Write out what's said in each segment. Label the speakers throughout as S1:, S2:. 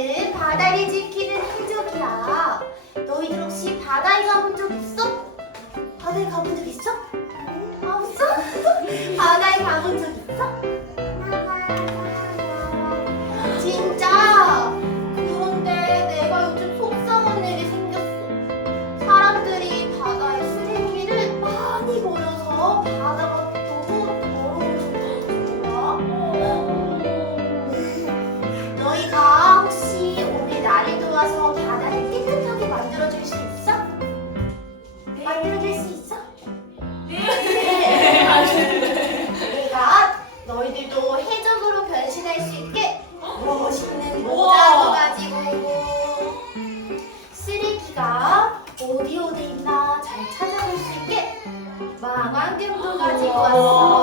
S1: 나는 바다를 지키는 해적이야. 너희들 혹시 바다에 가본 적 있어? 바다에 가본 적 있어? 어디 어디 있나 잘 찾아볼 수 있게 망원경도 가지고 왔어.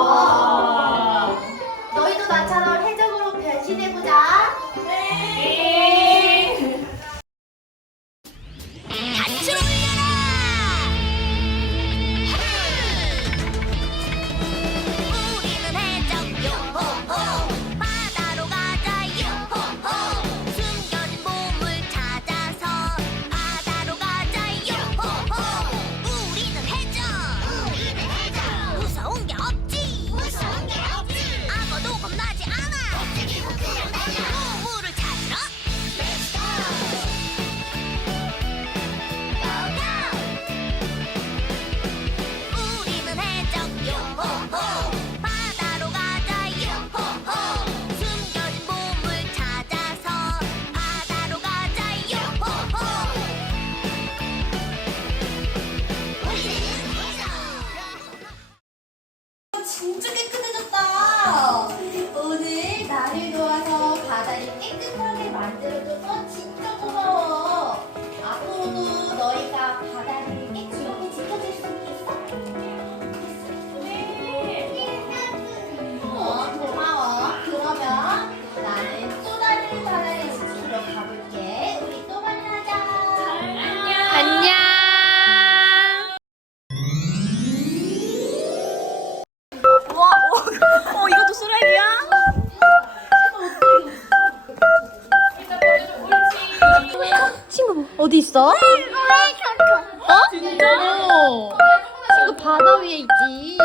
S1: 진짜 어디 있어? 어? 진짜? 어. 친구 바다 위에 있지.